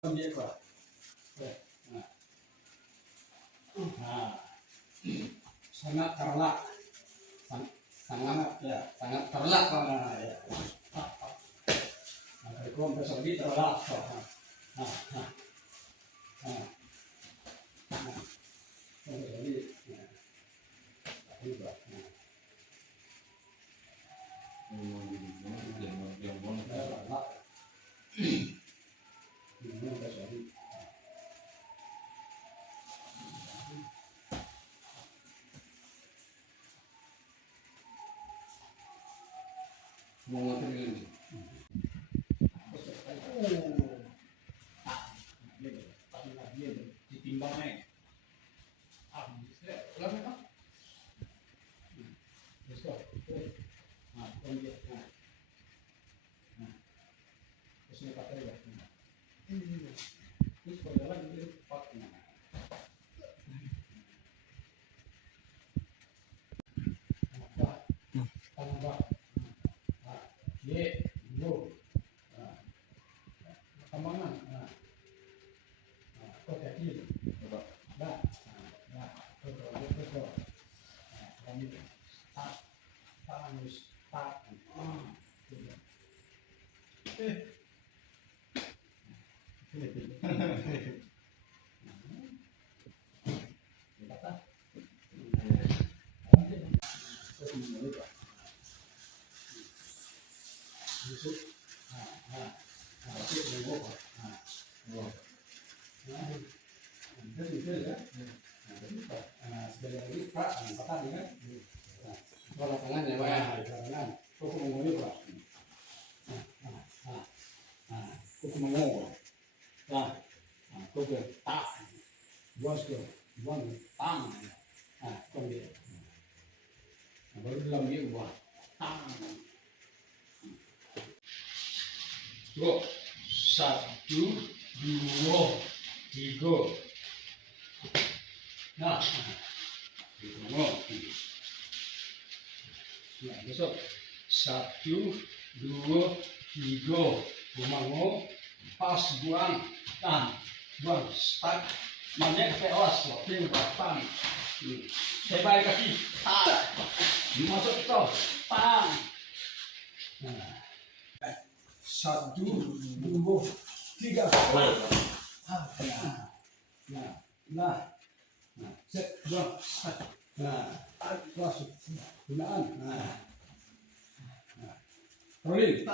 Dia Pak. Nah, nah, sangat terlak, sangat ya, sangat terlak karena ya. Nah, dari kompres lagi terlak. Nah, nah, nah, nah, kompres lagi. Nah, ini Pak. Nah, terlak. Ini kompres lagi. Mau ngerti ini. Ditimbangnya. Ulang ya, Pak. Let's go. Nah, kemudian, nah, terus ini pakai ya. Terus berjalan ini paknya. Tambah. Nah, ye, yo. Nah, kemana? Nah, kok jadi? Nah, nah, betul. Nah, kami start, tangus, start. Busuk. Nah, itu nunggu Pak. Nah, itu ya. Nah, jadi Pak, sekali lagi Pak, angkatan ya. Nah, Bola tangan ya, Pak. nah, jangan. Kuku mengungut Pak. Nah, kuku mengungut. Nah, kuku tak. Bos ke, buang tang. Nah, kemudian. Nah, baru dalam dia buat tang. Go. 1, 2, 3. Nah, tunggu. Nah, besok 1, 2, 3. Bumango, pas buang. Nah, buang start. Manjek ke awas, waktu batang. Saya balik kaki. Masuk ke tang. Nah. 1, 2, 3. Nah, set, dua, masuk, gunaan, rolling,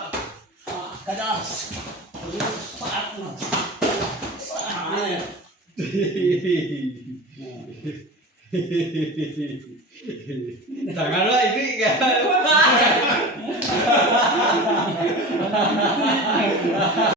gadas, rolling, start, Janganlah ini kan.